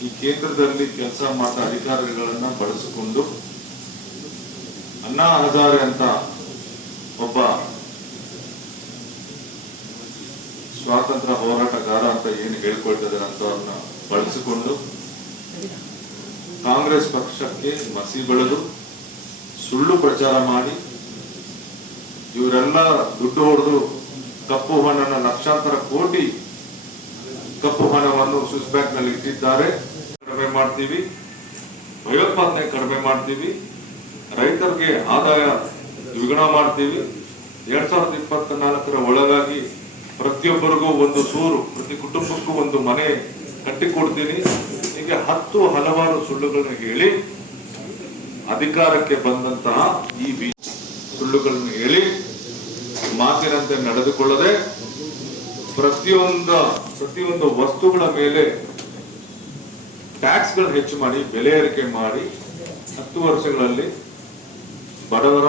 ಈ ಕೇಂದ್ರದಲ್ಲಿ ಕೆಲಸ ಮಾಡಿದ ಅಧಿಕಾರಿಗಳನ್ನ ಬಳಸಿಕೊಂಡು ಅಣ್ಣಾ ಹಜಾರೆ ಅಂತ ಒಬ್ಬ ಸ್ವಾತಂತ್ರ್ಯ ಹೋರಾಟಗಾರ ಅಂತ ಏನು ಹೇಳ್ಕೊಳ್ತಿದ್ದಾರೆ ಅಂತವ್ರನ್ನ ಬಳಸಿಕೊಂಡು ಕಾಂಗ್ರೆಸ್ ಪಕ್ಷಕ್ಕೆ ಮಸಿ ಬೆಳೆದು ಸುಳ್ಳು ಪ್ರಚಾರ ಮಾಡಿ ಇವರೆಲ್ಲ ದುಡ್ಡು ಹೊಡೆದು ಕಪ್ಪು ಹಣನ ಲಕ್ಷಾಂತರ ಕೋಟಿ ಕಪ್ಪು ಹಣವನ್ನು ಸ್ವಿಸ್ ಬ್ಯಾಂಕ್ನಲ್ಲಿ ಇಟ್ಟಿದ್ದಾರೆ. ಕಡಿಮೆ ಮಾಡ್ತೀವಿ. ಭಯೋತ್ಪಾದನೆ ಕಡಿಮೆ ಮಾಡ್ತೀವಿ. ರೈತರಿಗೆ ಆದಾಯ ದ್ವಿಗುಣ ಮಾಡ್ತೀವಿ. ಎರಡ್ ಸಾವಿರದ ಇಪ್ಪತ್ತ ನಾಲ್ಕರ ಒಳಗಾಗಿ ಪ್ರತಿಯೊಬ್ಬರಿಗೂ ಒಂದು ಸೂರು, ಪ್ರತಿ ಕುಟುಂಬಕ್ಕೂ ಒಂದು ಮನೆ ಕಟ್ಟಿಕೊಡ್ತೀನಿ. ಹೀಗೆ ಹತ್ತು ಹಲವಾರು ಸುಳ್ಳುಗಳನ್ನು ಹೇಳಿ ಅಧಿಕಾರಕ್ಕೆ ಬಂದಂತಹ ಈ ಸುಳ್ಳುಗಳನ್ನು ಹೇಳಿ ಮಾತಿನಂತೆ ನಡೆದುಕೊಳ್ಳದೆ ಪ್ರತಿಯೊಂದು ಪ್ರತಿಯೊಂದು ವಸ್ತುಗಳ ಮೇಲೆ ಟ್ಯಾಕ್ಸ್ಗಳನ್ನು ಹೆಚ್ಚು ಮಾಡಿ, ಬೆಲೆ ಏರಿಕೆ ಮಾಡಿ, ಹತ್ತು ವರ್ಷಗಳಲ್ಲಿ ಬಡವರ,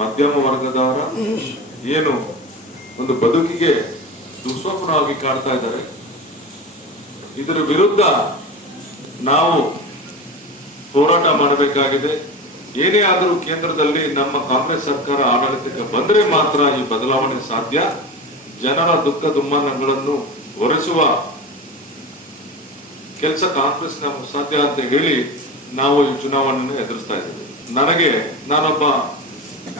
ಮಧ್ಯಮ ವರ್ಗದವರ ಏನು ಒಂದು ಬದುಕಿಗೆ ದುಸ್ವಪ್ನವಾಗಿ ಕಾಣ್ತಾ ಇದ್ದಾರೆ. ಇದರ ವಿರುದ್ಧ ನಾವು ಹೋರಾಟ ಮಾಡಬೇಕಾಗಿದೆ. ಏನೇ ಆದರೂ ಕೇಂದ್ರದಲ್ಲಿ ನಮ್ಮ ಕಾಂಗ್ರೆಸ್ ಸರ್ಕಾರ ಆಡಳಿತಕ್ಕೆ ಬಂದ್ರೆ ಮಾತ್ರ ಈ ಬದಲಾವಣೆ ಸಾಧ್ಯ. ಜನರ ದುಃಖ ದುಮ್ಮನಗಳನ್ನು ಒರೆಸುವ ಕೆಲಸ ಕಾಂಗ್ರೆಸ್ ನಮಗೆ ಸಾಧ್ಯ ಅಂತ ಹೇಳಿ ನಾವು ಈ ಚುನಾವಣೆಯನ್ನು ಎದುರಿಸ್ತಾ ಇದ್ದೇವೆ. ನನಗೆ ನಾನೊಬ್ಬ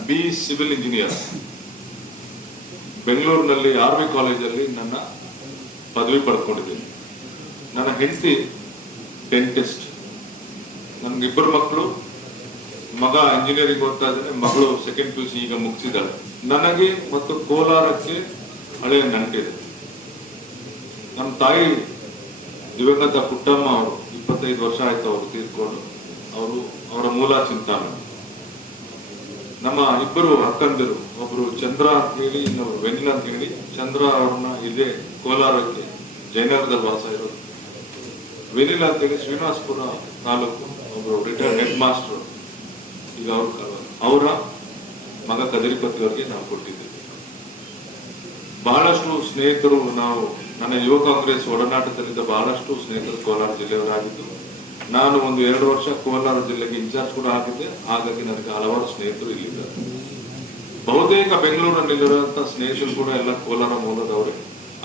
ಬಿ ಸಿವಿಲ್ ಇಂಜಿನಿಯರ್. ಬೆಂಗಳೂರಿನಲ್ಲಿ ಆರ್ ವಿ ಕಾಲೇಜಲ್ಲಿ ನನ್ನ ಪದವಿ ಪಡ್ಕೊಂಡಿದ್ದೀನಿ. ನನ್ನ ಹೆಂಡತಿ ಡೆಂಟಿಸ್ಟ್. ನನಗಿಬ್ಬರು ಮಕ್ಕಳು, ಮಗ ಇಂಜಿನಿಯರಿಂಗ್ ಓದ್ತಾ ಇದ್ದಾನೆ, ಮಗಳು ಸೆಕೆಂಡ್ ಪಿ ಸಿ ಈಗ ಮುಗಿಸಿದ್ದಾಳೆ. ನನಗೆ ಮತ್ತು ಕೋಲಾರಕ್ಕೆ ಹಳೆಯ ನಂಟಿದೆ. ನಮ್ಮ ತಾಯಿ ದಿವಂಗತ ಪುಟ್ಟಮ್ಮ ಅವರು ಇಪ್ಪತ್ತೈದು ವರ್ಷ ಆಯ್ತು ಅವರು ತೀರ್ಕೊಂಡು. ಅವರು ಅವರ ಮೂಲ ಚಿಂತಾಮಣಿ. ನಮ್ಮ ಇಬ್ಬರು ಅಕ್ಕಂದಿರು, ಒಬ್ರು ಚಂದ್ರ ಅಂತ ಹೇಳಿ, ಇನ್ನೊಬ್ರು ವೆನಿಲ್ ಅಂತ ಹೇಳಿ, ಚಂದ್ರ ಅವ್ರನ್ನ ಇದೇ ಕೋಲಾರಕ್ಕೆ ಜಯನಗರದಲ್ಲಿ ವಾಸ ಇರೋದು. ವೆನಿಲ್ ಅಂತ ಹೇಳಿ ಶ್ರೀನಿವಾಸಪುರ ತಾಲೂಕು, ಒಬ್ರು ರಿಟೈರ್ಡ್ ಹೆಡ್ ಮಾಸ್ಟರ್ ಈಗ ಅವ್ರ ಅವರ ಮಗ ಕದಿರಿಪತಿ ಅವರಿಗೆ ನಾವು ಕೊಟ್ಟಿದ್ದೀವಿ. ಬಹಳಷ್ಟು ಸ್ನೇಹಿತರು ನಾವು, ನನ್ನ ಯುವ ಕಾಂಗ್ರೆಸ್ ಒಡನಾಟದಲ್ಲಿದ್ದ ಬಹಳಷ್ಟು ಸ್ನೇಹಿತರು ಕೋಲಾರ ಜಿಲ್ಲೆಯವರಾಗಿದ್ದು, ನಾನು ಒಂದು ಎರಡು ವರ್ಷ ಕೋಲಾರ ಜಿಲ್ಲೆಗೆ ಇನ್ಚಾರ್ಜ್ ಕೂಡ ಆಗಿದ್ದೆ, ಹಾಗಾಗಿ ನನಗೆ ಹಲವಾರು ಸ್ನೇಹಿತರು ಇಲ್ಲಿದ್ದಾರೆ. ಬಹುತೇಕ ಬೆಂಗಳೂರಿನಲ್ಲಿರುವಂತಹ ಸ್ನೇಹಿತರು ಕೂಡ ಎಲ್ಲ ಕೋಲಾರ ಮೂಲದವರೇ.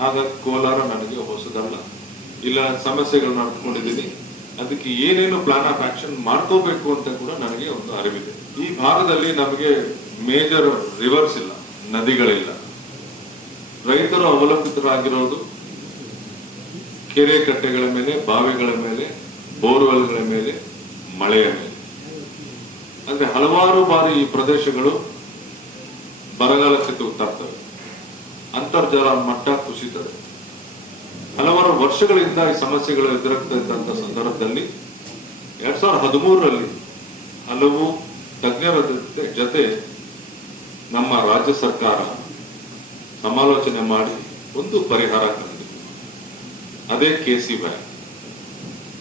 ಹಾಗಾಗಿ ಕೋಲಾರ ನನಗೆ ಹೊಸದಲ್ಲ. ಇಲ್ಲ, ಸಮಸ್ಯೆಗಳು ನಡೆದುಕೊಂಡಿದ್ದೀನಿ ಅದಕ್ಕೆ ಏನೇನು ಪ್ಲಾನ್ ಆಫ್ ಆಕ್ಷನ್ ಮಾಡ್ಕೋಬೇಕು ಅಂತ ಕೂಡ ನನಗೆ ಒಂದು ಅರಿವಿದೆ. ಈ ಭಾಗದಲ್ಲಿ ನಮಗೆ ಮೇಜರ್ ರಿವರ್ಸ್ ಇಲ್ಲ, ನದಿಗಳಿಲ್ಲ. ರೈತರು ಅವಲಂಬಿತರಾಗಿರೋದು ಕೆರೆ ಕಟ್ಟೆಗಳ ಮೇಲೆ, ಬಾವಿಗಳ ಮೇಲೆ, ಬೋರ್ವೆಲ್ಗಳ ಮೇಲೆ, ಮಳೆಯ ಮೇಲೆ. ಅಂದ್ರೆ ಹಲವಾರು ಬಾರಿ ಈ ಪ್ರದೇಶಗಳು ಬರಗಾಲಕ್ಕೆ ಉತ್ತಾಗ್ತವೆ ಅಂತರ್ಜಲ ಮಟ್ಟ ಕುಸಿತದೆ. ಹಲವಾರು ವರ್ಷಗಳಿಂದ ಈ ಸಮಸ್ಯೆಗಳು ಎದುರಾಗ್ತಾ ಇದ್ದಂತ ಸಂದರ್ಭದಲ್ಲಿ ಎರಡ್ ಸಾವಿರದ ಹದಿಮೂರರಲ್ಲಿ ಹಲವು ತಜ್ಞರ ಜೊತೆ ನಮ್ಮ ರಾಜ್ಯ ಸರ್ಕಾರ ಸಮಾಲೋಚನೆ ಮಾಡಿ ಒಂದು ಪರಿಹಾರ ಕಂಡು. ಅದೇ ಕೆ ಸಿ ವ್ಯಾಲಿ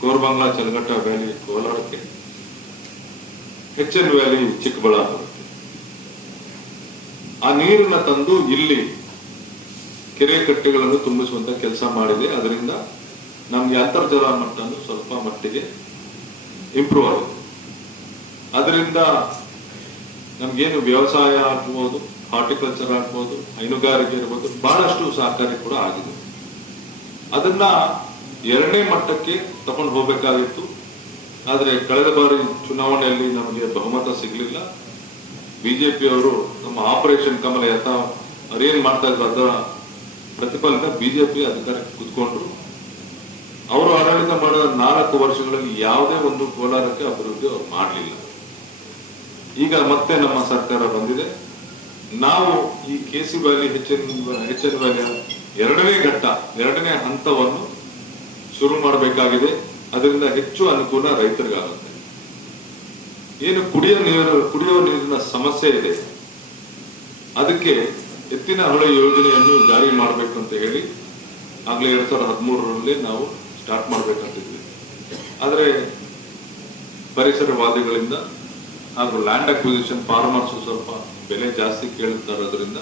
ಕೋರ್ಬಂಗ್ಲಾ ಚಲಗಟ್ಟ ವ್ಯಾಲಿ ಕೋಲಾರಕ್ಕೆ. ಎಚ್ ಎನ್ ವ್ಯಾಲಿ ಚಿಕ್ಕಬಳ್ಳಾಪುರ ಆ ನೀರನ್ನ ತಂದು ಇಲ್ಲಿ ಕೆರೆ ಕಟ್ಟೆಗಳನ್ನು ತುಂಬಿಸುವಂತ ಕೆಲಸ ಮಾಡಿದೆ. ಅದರಿಂದ ನಮ್ಗೆ ಅಂತರ್ಜಲ ಮಟ್ಟ ಸ್ವಲ್ಪ ಮಟ್ಟಿಗೆ ಇಂಪ್ರೂವ್ ಆಗುತ್ತೆ ಅದರಿಂದ ನಮ್ಗೇನು ವ್ಯವಸಾಯ ಆಗ್ಬೋದು ಹಾರ್ಟಿಕಲ್ಚರ್ ಆಗ್ಬೋದು, ಹೈನುಗಾರಿಕೆ ಇರ್ಬೋದು, ಬಹಳಷ್ಟು ಸಹಕಾರಿ ಕೂಡ ಆಗಿದೆ. ಅದನ್ನ ಎರಡನೇ ಮಟ್ಟಕ್ಕೆ ತಗೊಂಡು ಹೋಗಬೇಕಾಗಿತ್ತು. ಆದರೆ ಕಳೆದ ಬಾರಿ ಚುನಾವಣೆಯಲ್ಲಿ ನಮಗೆ ಬಹುಮತ ಸಿಗಲಿಲ್ಲ. ಬಿಜೆಪಿ ಅವರು ನಮ್ಮ ಆಪರೇಷನ್ ಕಮಲ ಯಥ ಅವ್ರು ಏನ್ ಮಾಡ್ತಾ ಇದ್ರು ಅದರ ಪ್ರತಿಫಲನ ಬಿಜೆಪಿ ಅಧಿಕಾರಕ್ಕೆ ಕುತ್ಕೊಂಡ್ರು. ಅವರು ಆಡಳಿತ ಮಾಡಿದ ನಾಲ್ಕು ವರ್ಷಗಳಲ್ಲಿ ಯಾವುದೇ ಒಂದು ಕೋಲಾರಕ್ಕೆ ಅಭಿವೃದ್ಧಿ ಅವ್ರು ಮಾಡಲಿಲ್ಲ. ಈಗ ಮತ್ತೆ ನಮ್ಮ ಸರ್ಕಾರ ಬಂದಿದೆ. ನಾವು ಈ ಕೇಸು ವ್ಯಾಲಿ ಹೆಚ್ಚಿನ ಎನ್ ವ್ಯಾಲಿಯ ಎರಡನೇ ಘಟ್ಟ, ಎರಡನೇ ಹಂತವನ್ನು ಶುರು ಮಾಡಬೇಕಾಗಿದೆ. ಅದರಿಂದ ಹೆಚ್ಚು ಅನುಕೂಲ ರೈತರಿಗಾಗುತ್ತೆ. ಏನು ಕುಡಿಯೋ ನೀರು ಕುಡಿಯುವ ನೀರಿನ ಸಮಸ್ಯೆ ಇದೆ. ಅದಕ್ಕೆ ಎತ್ತಿನ ಹೊಳೆ ಯೋಜನೆಯನ್ನು ಜಾರಿ ಮಾಡಬೇಕು ಅಂತ ಹೇಳಿ ಆಗಲೇ ಎರಡ್ ಸಾವಿರದ ಹದಿಮೂರರಲ್ಲಿ ನಾವು ಸ್ಟಾರ್ಟ್ ಮಾಡಬೇಕಂತಿದ್ವಿ. ಆದರೆ ಪರಿಸರವಾದಿಗಳಿಂದ ಹಾಗೂ ಲ್ಯಾಂಡ್ ಅಕ್ವಿಸಿಷನ್ ಫಾರ್ಮರ್ಸ್ ಸ್ವಲ್ಪ ಬೆಲೆ ಜಾಸ್ತಿ ಕೇಳ್ತಾ ಇರೋದ್ರಿಂದ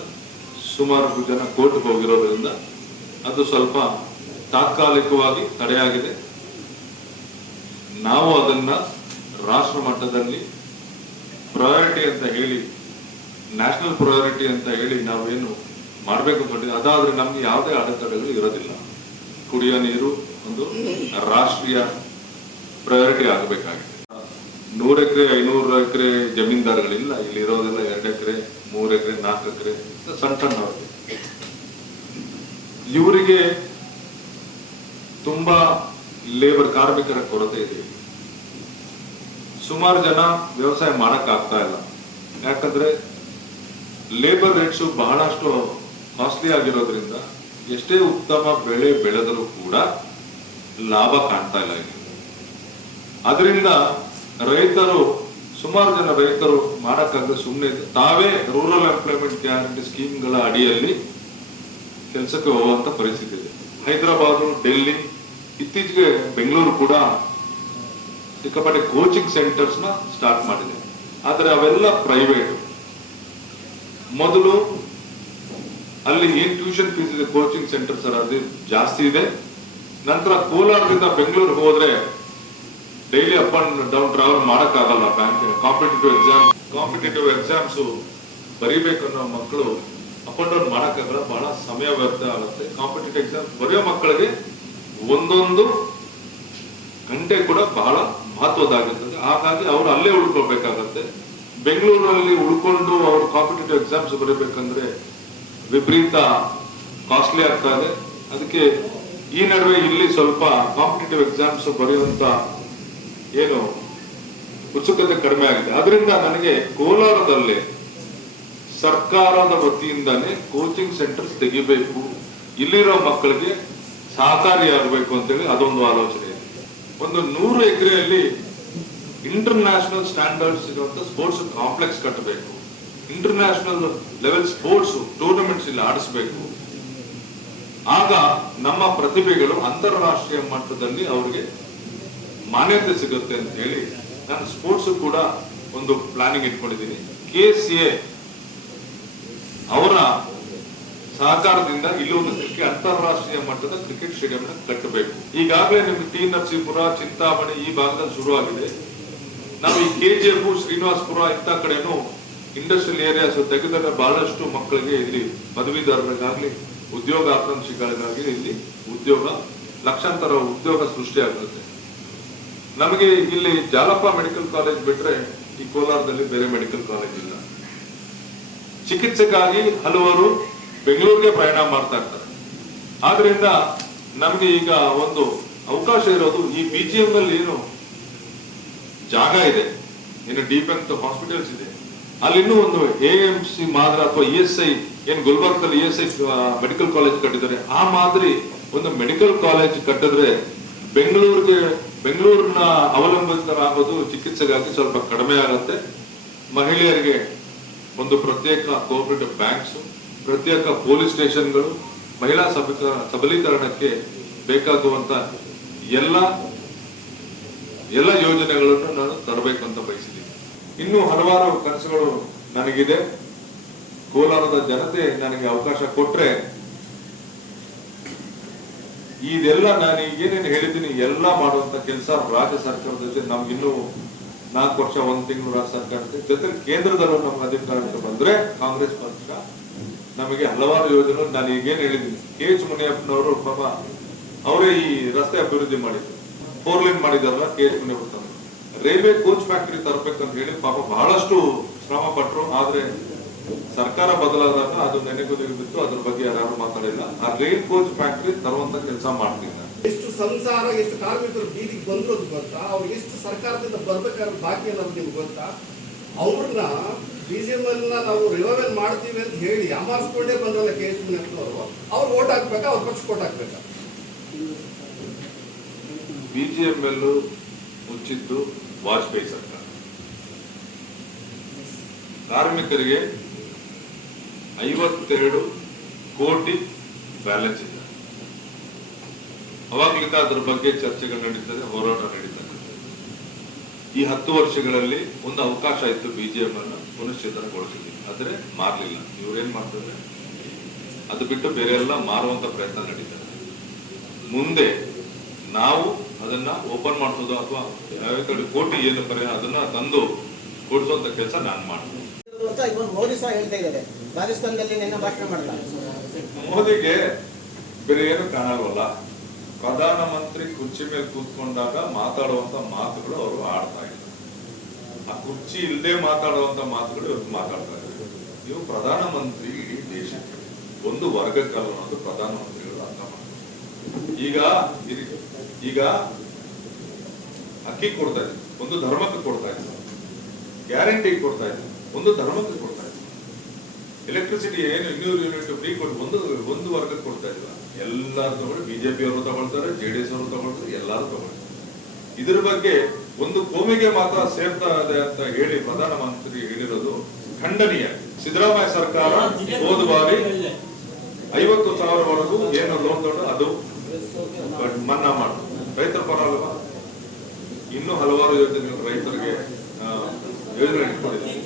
ಸುಮಾರು ಜನ ಕೋರ್ಟ್ಗೆ ಹೋಗಿರೋದ್ರಿಂದ ಅದು ಸ್ವಲ್ಪ ತಾತ್ಕಾಲಿಕವಾಗಿ ತಡೆಯಾಗಿದೆ. ನಾವು ಅದನ್ನ ರಾಷ್ಟ್ರ ಮಟ್ಟದಲ್ಲಿ ಪ್ರಯಾರಿಟಿ ಅಂತ ಹೇಳಿ ನ್ಯಾಷನಲ್ ಪ್ರಯಾರಿಟಿ ಅಂತ ಹೇಳಿ ನಾವೇನು ಮಾಡಬೇಕು ಅಂದ್ಕೊಂಡಿದ್ದೀವಿ ಅದಾದ್ರೆ ನಮ್ಗೆ ಯಾವುದೇ ಅಡೆತಡೆಗಳು ಇರೋದಿಲ್ಲ. ಕುಡಿಯೋ ನೀರು ಒಂದು ರಾಷ್ಟ್ರೀಯ ಪ್ರಯಾರಿಟಿ ಆಗಬೇಕಾಗಿದೆ. ನೂರು ಎಕರೆ, ಐನೂರು ಎಕರೆ ಜಮೀನ್ದಾರ್ಗಳಿಲ್ಲ. ಇಲ್ಲಿ ಇರೋದೆಲ್ಲ ಎರಡು ಎಕರೆ, ಮೂರು ಎಕರೆ, ನಾಲ್ಕು ಎಕರೆ ಸಣ್ಣ ಸಣ್ಣವ್ರಿಗೆ ಇವರಿಗೆ ತುಂಬಾ ಲೇಬರ್ ಕಾರ್ಮಿಕರ ಕೊರತೆ ಇದೆ. ಸುಮಾರು ಜನ ವ್ಯವಸಾಯ ಮಾಡಕ್ ಆಗ್ತಾ ಇಲ್ಲ. ಯಾಕಂದ್ರೆ ಲೇಬರ್ ರೇಟ್ಸು ಬಹಳಷ್ಟು ಕಾಸ್ಟ್ಲಿ ಆಗಿರೋದ್ರಿಂದ ಎಷ್ಟೇ ಉತ್ತಮ ಬೆಳೆ ಬೆಳೆದರೂ ಕೂಡ ಲಾಭ ಕಾಣ್ತಾ ಇಲ್ಲಿ. ಅದರಿಂದ ರೈತರು, ಸುಮಾರು ಜನ ರೈತರು ಮಾಡಕ್ಕಾಗದೆ ಸುಮ್ಮನೆ ತಾವೇ ರೂರಲ್ ಎಂಪ್ಲಾಯ್ಮೆಂಟ್ ಗ್ಯಾರಂಟಿ ಸ್ಕೀಮ್ಗಳ ಅಡಿಯಲ್ಲಿ ಕೆಲಸಕ್ಕೆ ಹೋಗುವಂತ ಪರಿಸ್ಥಿತಿ ಇದೆ. ಹೈದರಾಬಾದ್, ಡೆಲ್ಲಿ, ಇತ್ತೀಚೆಗೆ ಬೆಂಗಳೂರು ಕೂಡ ಸಿಕ್ಕಾಪಟ್ಟೆ ಕೋಚಿಂಗ್ ಸೆಂಟರ್ಸ್ನ ಸ್ಟಾರ್ಟ್ ಮಾಡಿದೆ. ಆದರೆ ಅವೆಲ್ಲ ಪ್ರೈವೇಟ್ ಮೊದಲು ಅಲ್ಲಿ ಏನ್ ಟ್ಯೂಷನ್ ಫೀಸ್ ಇದೆ ಕೋಚಿಂಗ್ ಸೆಂಟರ್ಸ್ ಅದು ಜಾಸ್ತಿ ಇದೆ. ನಂತರ ಕೋಲಾರದಿಂದ ಬೆಂಗಳೂರು ಹೋದ್ರೆ daily up and down travel ಮಾಡೋಕ್ಕಾಗಲ್ಲ. Bank competitive exam competitive exams ಬರೀಬೇಕು ಅನ್ನೋ ಮಕ್ಕಳು ಅಪ್ ಅಂಡ್ ಡೌನ್ ಮಾಡೋಕ್ಕಾಗಲ್ಲ. ಬಹಳ ಸಮಯ ವ್ಯರ್ಥ ಆಗುತ್ತೆ. ಕಾಂಪಿಟೇಟಿವ್ ಎಕ್ಸಾಮ್ ಬರೆಯೋ ಮಕ್ಕಳಿಗೆ ಒಂದೊಂದು ಗಂಟೆ ಕೂಡ ಬಹಳ ಮಹತ್ವದಾಗಿರ್ತದೆ ಹಾಗಾಗಿ ಅವರು ಅಲ್ಲೇ ಉಳ್ಕೊಳ್ಬೇಕಾಗತ್ತೆ. ಬೆಂಗಳೂರಲ್ಲಿ ಉಳ್ಕೊಂಡು ಅವರು ಕಾಂಪಿಟೇಟಿವ್ ಎಕ್ಸಾಮ್ಸ್ ಬರೀಬೇಕಂದ್ರೆ ವಿಪರೀತ ಕಾಸ್ಟ್ಲಿ ಆಗ್ತಾ ಇದೆ. ಅದಕ್ಕೆ ಈ ನಡುವೆ ಇಲ್ಲಿ ಸ್ವಲ್ಪ ಕಾಂಪಿಟೇಟಿವ್ ಎಕ್ಸಾಮ್ಸ್ ಬರೆಯುವಂತ ಏನು ಉತ್ಸುಕತೆ ಕಡಿಮೆ ಆಗಿದೆ. ಅದರಿಂದ ನನಗೆ ಕೋಲಾರದಲ್ಲಿ ಸರ್ಕಾರದ ವತಿಯಿಂದಾನೇ ಕೋಚಿಂಗ್ ಸೆಂಟರ್ಸ್ ತೆಗಿಬೇಕು. ಇಲ್ಲಿರೋ ಮಕ್ಕಳಿಗೆ ಸಹಕಾರಿಯಾಗಬೇಕು ಅಂತೇಳಿ ಅದೊಂದು ಆಲೋಚನೆ ಇದೆ. ಒಂದು ನೂರು ಎಕರೆಯಲ್ಲಿ ಇಂಟರ್ ನ್ಯಾಷನಲ್ ಸ್ಟ್ಯಾಂಡರ್ಡ್ಸ್ ಇರುವಂತ ಸ್ಪೋರ್ಟ್ಸ್ ಕಾಂಪ್ಲೆಕ್ಸ್ ಕಟ್ಟಬೇಕು. International level sports tournaments ಇಲ್ಲಿ ಆಡಿಸ್ಬೇಕು. ಆಗ ನಮ್ಮ ಪ್ರತಿಭೆಗಳು ಅಂತಾರಾಷ್ಟ್ರೀಯ ಮಟ್ಟದಲ್ಲಿ ಅವರಿಗೆ ಮಾನ್ಯತೆ ಸಿಗುತ್ತೆ ಅಂತ ಹೇಳಿ ನಾನು ಸ್ಪೋರ್ಟ್ಸ್ ಕೂಡ ಒಂದು ಪ್ಲಾನಿಂಗ್ ಇಟ್ಕೊಂಡಿದ್ದೀನಿ. ಕೆ ಸಿ ಎ ಅವರ ಸಹಕಾರದಿಂದ ಇಲ್ಲಿ ಒಂದು ಕ್ರಿಕೆಟ್ ಅಂತಾರಾಷ್ಟ್ರೀಯ ಮಟ್ಟದ ಕ್ರಿಕೆಟ್ ಸ್ಟೇಡಿಯಂ ಕಟ್ಟಬೇಕು. ಈಗಾಗಲೇ ನಿಮ್ಗೆ ಟಿ ನರಸೀಪುರ, ಚಿಂತಾಮಣಿ ಈ ಭಾಗದಲ್ಲಿ ಶುರು ಆಗಿದೆ. ನಾವು ಈ ಕೆ ಜಿ ಎಫ್ ಶ್ರೀನಿವಾಸ್ಪುರ ಇಂಥ ಕಡೆನೂ ಇಂಡಸ್ಟ್ರಿಯಲ್ ಏರಿಯಾಸ್ ತೆಗೆದಾಗ ಬಹಳಷ್ಟು ಮಕ್ಕಳಿಗೆ ಇಲ್ಲಿ ಪದವೀಧರರಿಗಾಗ್ಲಿ ಉದ್ಯೋಗ ಆಕಾಂಕ್ಷಿಗಳಿಗಾಗಿ ಇಲ್ಲಿ ಉದ್ಯೋಗ, ಲಕ್ಷಾಂತರ ಉದ್ಯೋಗ ಸೃಷ್ಟಿಯಾಗುತ್ತೆ. ನಮಗೆ ಇಲ್ಲಿ ಜಾಲಪ್ಪ ಮೆಡಿಕಲ್ ಕಾಲೇಜ್ ಬಿಟ್ರೆ ಈ ಕೋಲಾರದಲ್ಲಿ ಬೇರೆ ಮೆಡಿಕಲ್ ಕಾಲೇಜ್ ಇಲ್ಲ. ಚಿಕಿತ್ಸೆಗಾಗಿ ಹಲವರು ಬೆಂಗಳೂರಿಗೆ ಪ್ರಯಾಣ ಮಾಡ್ತಾ ಇರ್ತಾರೆ. ಆದ್ರಿಂದ ನಮ್ಗೆ ಈಗ ಒಂದು ಅವಕಾಶ ಇರೋದು ಈ ಬಿ ಜಿ ಎಂ ಅಲ್ಲಿ ಏನು ಜಾಗ ಇದೆ. ಏನು ಡೀಪ್ ಅಂತ ಹಾಸ್ಪಿಟಲ್ಸ್ ಇದೆ. ಅಲ್ಲಿ ಇನ್ನೂ ಒಂದು ಎ ಎಂ ಸಿ ಮಾದರಿ ಅಥವಾ ಇ ಎಸ್ ಐ ಏನ್ ಗುಲ್ಬರ್ಗದಲ್ಲಿ E S I medical college ಕಟ್ಟಿದ್ದಾರೆ. ಆ ಮಾದರಿ ಒಂದು ಮೆಡಿಕಲ್ ಕಾಲೇಜ್ ಕಟ್ಟಿದ್ರೆ ಬೆಂಗಳೂರಿಗೆ ಬೆಂಗಳೂರಿನ ಅವಲಂಬಿತರಾಗೋದು ಚಿಕಿತ್ಸೆಗಾಗಿ ಸ್ವಲ್ಪ ಕಡಿಮೆ ಆಗುತ್ತೆ. ಮಹಿಳೆಯರಿಗೆ ಒಂದು ಪ್ರತ್ಯೇಕ ಕೋಆಪರೇಟಿವ್ ಬ್ಯಾಂಕ್ಸ್ ಪ್ರತ್ಯೇಕ ಪೊಲೀಸ್ ಸ್ಟೇಷನ್ಗಳು, ಮಹಿಳಾ ಸಬಲೀಕರಣಕ್ಕೆ ಬೇಕಾಗುವಂತ ಎಲ್ಲ ಎಲ್ಲ ಯೋಜನೆಗಳನ್ನು ನಾನು ತರಬೇಕು ಅಂತ ಬಯಸಿದ್ದೀನಿ. ಇನ್ನೂ ಹಲವಾರು ಕನಸುಗಳು ನನಗಿದೆ. ಕೋಲಾರದ ಜನತೆ ನನಗೆ ಅವಕಾಶ ಕೊಟ್ರೆ ಇದೆಲ್ಲ ನಾನು ಏನೇನು ಹೇಳಿದ್ದೀನಿ, ಎಲ್ಲ ಮಾಡುವಂತ ಕೆಲಸ ರಾಜ್ಯ ಸರ್ಕಾರದ ಜೊತೆ ನಮ್ಗಿನ್ನೂ ನಾಲ್ಕು ವರ್ಷ, ಒಂದ್ ತಿಂಗಳು ರಾಜ್ಯ ಸರ್ಕಾರದ ಜೊತೆ ಕೇಂದ್ರದಲ್ಲೂ ನಮ್ಮ ಅಧಿಕಾರಕ್ಕೆ ಬಂದ್ರೆ ಕಾಂಗ್ರೆಸ್ ಪಕ್ಷ ನಮಗೆ ಹಲವಾರು ಯೋಜನೆ ನಾನು ಈಗೇನು ಹೇಳಿದ್ದೀನಿ. ಕೆ ಎಚ್ ಮುನಿಯಪ್ಪನವರು ಪಾಪ ಅವರೇ ಈ ರಸ್ತೆ ಅಭಿವೃದ್ಧಿ ಮಾಡಿದ್ರು. ಫೋರ್ ಲೈನ್ ಮಾಡಿದಾರಲ್ಲ, K H Muniyappa railway coach factory ತರಬೇಕಂತ ಹೇಳಿ ಪಾಪ ಬಹಳಷ್ಟು ಶ್ರಮ ಪಟ್ಟರು ಆದ್ರೆ ಸರ್ಕಾರ ಬದಲಾದಾಗ ಅದು ನೆನೆಗುದಿಗೆ ಬಿತ್ತು ಅದ್ರ ಬಗ್ಗೆ ಯಾರು ಮಾತಾಡಿಲ್ಲ. ಆ ರೈಲ್ ಕೋಚ್ ಫ್ಯಾಕ್ಟರಿ ತರುವಂತ ಕೆಲಸ ಮಾಡ್ತಿದ್ದ. ಎಷ್ಟು ಸಂಸಾರ ಎಷ್ಟು ಕಾರ್ಮಿಕರು ಬೀದಿಗೆ ಬಂದ್ರು ಅಂತ ಗೊತ್ತಾ? ಅವ್ರಿಗೆ ಎಷ್ಟು ಸರ್ಕಾರದಿಂದ ಬರ್ಬೇಕಾದ್ರೆ ಬಾಕಿ ನಮ್ಗೆ ನಿಮ್ಗೆ ಗೊತ್ತಾ? ಅವ್ರನ್ನ ನ ನಾವು ರಿವೈವಲ್ ಮಾಡ್ತೀವಿ ಅಂತ ಹೇಳಿ ಅಮಾರಿಸ್ಕೊಂಡೇ ಬಂದ್ರಲ್ಲ ಕೆ ಎಚ್ ಅವರು ಅವ್ರು ಓಟ್ ಹಾಕ್ಬೇಕಾ? ಅವ್ರ ಪಕ್ಷ ಓಟ್ ಹಾಕ್ಬೇಕಾ? ಬಿಜೆಎಂಎಲ್ ಮುಚ್ಚಿದ್ದು ವಾಜಪೇಯಿ ಸರ್ಕಾರ. ಕಾರ್ಮಿಕರಿಗೆ ಐವತ್ತೆರಡು ಕೋಟಿ ಬ್ಯಾಲೆನ್ಸ್ ಇದೆ. ಅವಾಗಲಿಂದ ಅದರ ಬಗ್ಗೆ ಚರ್ಚೆಗಳು ನಡೀತದೆ, ಹೋರಾಟ ನಡೀತದೆ. ಈ ಹತ್ತು ವರ್ಷಗಳಲ್ಲಿ ಒಂದು ಅವಕಾಶ ಇತ್ತು ಬಿಜೆಪಿ ಅನ್ನ ಪುನಶ್ಚೇತನಗೊಳಿಸಿದ್ವಿ ಆದ್ರೆ ಮಾರಲಿಲ್ಲ. ಇವ್ರೇನ್ ಮಾಡ್ತಾರೆ? ಅದು ಬಿಟ್ಟು ಬೇರೆ ಎಲ್ಲ ಮಾರುವಂತ ಪ್ರಯತ್ನ ನಡೀತದೆ. ಮುಂದೆ ನಾವು ಅದನ್ನ ಓಪನ್ ಮಾಡಿಸೋದು ಅಥವಾ ಯಾವ ಕಡೆ ಕೋಟಿ ಏನು ಪರಿಹಾರ ಅದನ್ನ ತಂದು ಕೊಡಿಸುವಂತ ಕೆಲಸ ನಾನು ಮಾಡ್ತೀನಿ. ಅಂತ ಇವನ್ ಮೋದಿ ಸಹ ಹೇಳ್ತಾ ಇದ್ದಾರೆ. ರಾಜಸ್ಥಾನದಲ್ಲಿ ನಿನ್ನೆ ಭಾಷಣ ಮಾಡಲ್ಲ ಮೋದಿಗೆ ಬೇರೆ ಏನು ಕಾಣಲ್ವಲ್ಲ? ಪ್ರಧಾನಮಂತ್ರಿ ಕುರ್ಚಿ ಮೇಲೆ ಕೂತ್ಕೊಂಡಾಗ ಮಾತಾಡುವಂತ ಮಾತುಗಳು ಅವರು ಆಡ್ತಾ ಇದ್ರು ಆ ಕುರ್ಚಿ ಇಲ್ಲದೆ ಮಾತಾಡುವಂತ ಮಾತುಗಳು ಇವತ್ತು ಮಾತಾಡ್ತಾ ಇದ್ದಾರೆ. ನೀವು ಪ್ರಧಾನಮಂತ್ರಿ ಇಡೀ ದೇಶಕ್ಕೆ ಒಂದು ವರ್ಗಕ್ಕಲ್ಲ ಅನ್ನೋದು ಪ್ರಧಾನಮಂತ್ರಿಗಳು ಅರ್ಥ ಈಗ ಈಗ ಅಕ್ಕಿ ಕೊಡ್ತಾ ಇದ್ರು ಒಂದು ಧರ್ಮಕ್ಕೆ ಕೊಡ್ತಾ ಇದ್ರು ಗ್ಯಾರಂಟಿ ಕೊಡ್ತಾ ಇದ್ದಾರೆ. ಒಂದು ಧರ್ಮಕ್ಕೆ ಕೊಡ್ತಾ ಇದ್ದಾರೆ ಎಲೆಕ್ಟ್ರಿಸಿಟಿ ಏನು ಇನ್ನೂರು ಯೂನಿಟ್ ಫ್ರೀ ಕೊಟ್ಟು ಒಂದು ಒಂದು ವರ್ಗಕ್ಕೆ ಕೊಡ್ತಾ ಇಲ್ಲ. ಎಲ್ಲರೂ ತಗೊಂಡು ಬಿಜೆಪಿ ಅವರು ತಗೊಳ್ತಾರೆ ಜೆ ಡಿ ಎಸ್ ಅವರು ತಗೊಳ್ತಾರೆ, ಎಲ್ಲರೂ ತಗೊಳ್ತಾರೆ ಇದ್ರ ಬಗ್ಗೆ ಒಂದು ಕೋಮಿಗೆ ಮಾತ್ರ ಸೇರ್ತಾ ಇದೆ ಅಂತ ಹೇಳಿ ಪ್ರಧಾನಮಂತ್ರಿ ಹೇಳಿರೋದು ಖಂಡನೀಯ. ಸಿದ್ದರಾಮಯ್ಯ ಸರ್ಕಾರ ಹೋದ ಬಾರಿ ಐವತ್ತು ಸಾವಿರವರೆಗೂ ಏನು ಲೋನ್ ತಗೊಂಡು ಅದು ಮನ್ನಾ ಮಾಡು ರೈತರ ಪರ ಅಲ್ವಾ ಇನ್ನೂ ಹಲವಾರು ಯೋಜನೆಗಳು ರೈತರಿಗೆ ಯೋಜನೆ ಇಟ್ಕೊಂಡಿದ್ದಾರೆ.